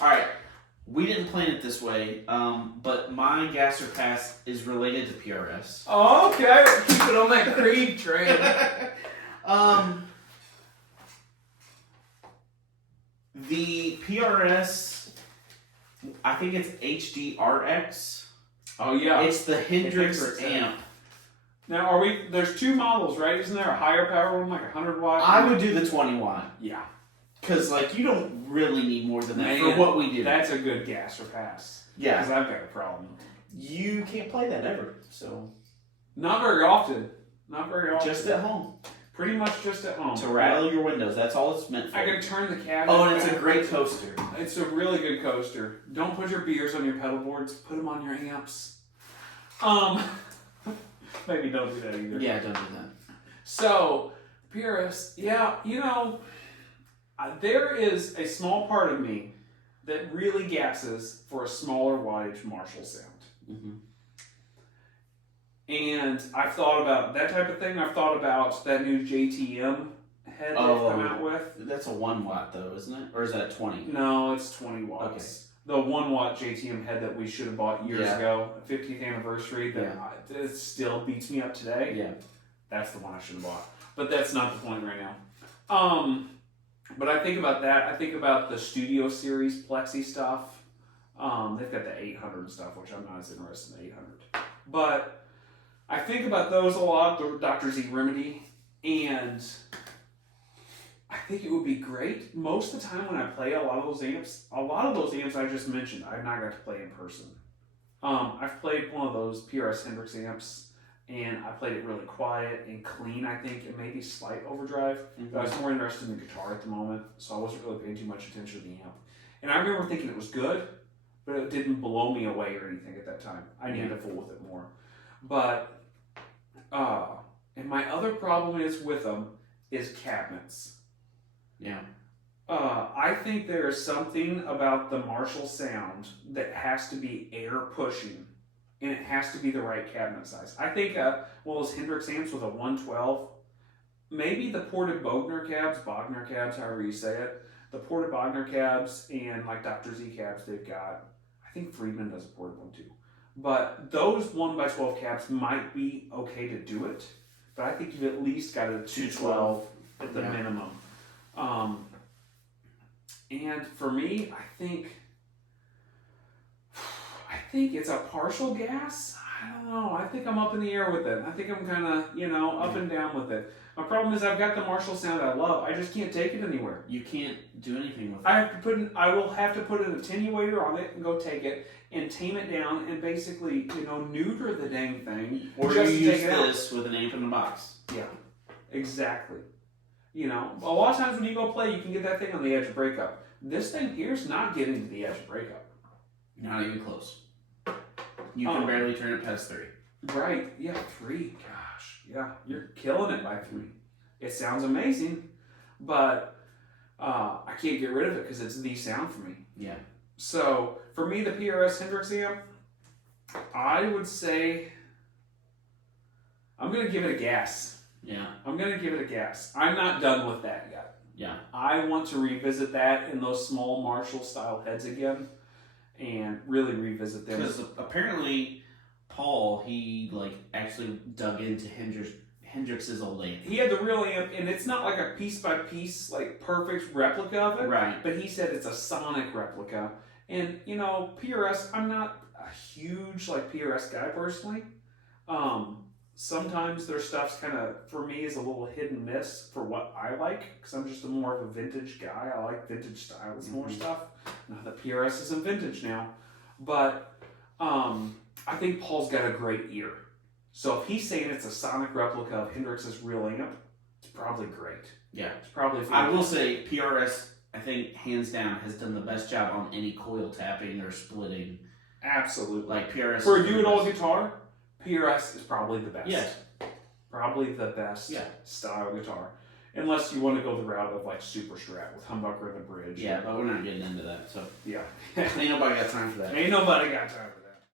All right. We didn't plan it this way, but my gas or pass is related to PRS. Oh, okay. Keep it on that creed train. The PRS, I think it's HDRX. Oh, yeah. It's the Hendrix amp. Now, there's two models, right? Isn't there a higher power one, like 100 watt? I would do the 20 watt. Yeah. Because, like, you don't really need more than that for what we do. That's a good gas or pass. Yeah. Because I've got a problem. You can't play that ever, so. Not very often. Not very often. Just at home. Pretty much just at home. To rattle your windows. That's all it's meant for. I can turn the cabinet. Oh, and it's a great coaster. It's a really good coaster. Don't put your beers on your pedal boards. Put them on your amps. Maybe don't do that either. Yeah, don't do that. So, PRS, yeah, there is a small part of me that really gasses for a smaller wattage Marshall sound. Mm-hmm. And I've thought about that type of thing. I've thought about that new JTM head they've come out with. That's a 1 watt though, isn't it? Or is that 20? No, it's 20 watts. Okay. The 1 watt JTM head that we should have bought years ago, 50th anniversary, that it still beats me up today. Yeah. That's the one I should have bought. But that's not the point right now. But I think about that. I think about the Studio Series Plexi stuff. They've got the 800 and stuff, which I'm not as interested in the 800. But I think about those a lot, the Dr. Z Remedy, and I think it would be great. Most of the time when I play a lot of those amps I just mentioned, I've not got to play in person. I've played one of those PRS Hendrix amps, and I played it really quiet and clean, I think, and maybe slight overdrive. Mm-hmm. But I was more interested in the guitar at the moment, so I wasn't really paying too much attention to the amp. And I remember thinking it was good, but it didn't blow me away or anything at that time. I needed to fool with it more. But, and my other problem is with them is cabinets. Yeah. I think there is something about the Marshall sound that has to be air pushing, and it has to be the right cabinet size. I think one of those Hendrix amps with a 112, maybe the ported Bogner cabs, however you say it, the ported Bogner cabs and like Dr. Z cabs they've got. I think Friedman does a ported one too. But those 1x12 cabs might be okay to do it, but I think you've at least got a 212 at the minimum. And for me, I think it's a partial gas. I don't know. I think I'm up in the air with it. I think I'm kind of, up and down with it. My problem is I've got the Marshall sound I love. I just can't take it anywhere. You can't do anything with it. I will have to put an attenuator on it and go take it and tame it down and basically, neuter the dang thing. Or just you to use take it out. this with an amp in a box. Yeah, exactly. A lot of times when you go play, you can get that thing on the edge of breakup. This thing here's not getting to the edge of breakup. Not even close. You can barely turn it past 3. Right, yeah, 3. Gosh, yeah, you're killing it by 3. It sounds amazing, but I can't get rid of it because it's the sound for me. Yeah. So, for me, the PRS Hendrix amp, I would say I'm going to give it a gas. Yeah. I'm going to give it a gas. I'm not done with that yet. Yeah. I want to revisit that in those small Marshall-style heads again and really revisit them. Because apparently Paul, he actually dug into Hendrix's old amp. He had the real amp, and it's not like a piece-by-piece, perfect replica of it. Right. But he said it's a sonic replica. And, PRS, I'm not a huge, PRS guy personally. Sometimes their stuff's kind of, for me, is a little hit and miss for what I like, because I'm just more of a vintage guy. I like vintage styles more stuff. Not that PRS isn't vintage now, but I think Paul's got a great ear. So if he's saying it's a sonic replica of Hendrix's real amp, it's probably great. Yeah. It's probably I will say PRS, I think, hands down, has done the best job on any coil tapping or splitting. Absolutely. PRS. For a do-it-all guitar, PRS is probably the best. Yes. Probably the best style guitar. Unless you want to go the route of Super Strat with humbucker and the bridge. Yeah, but we're not getting into that. So yeah. ain't nobody got time for that. Ain't nobody got time for that.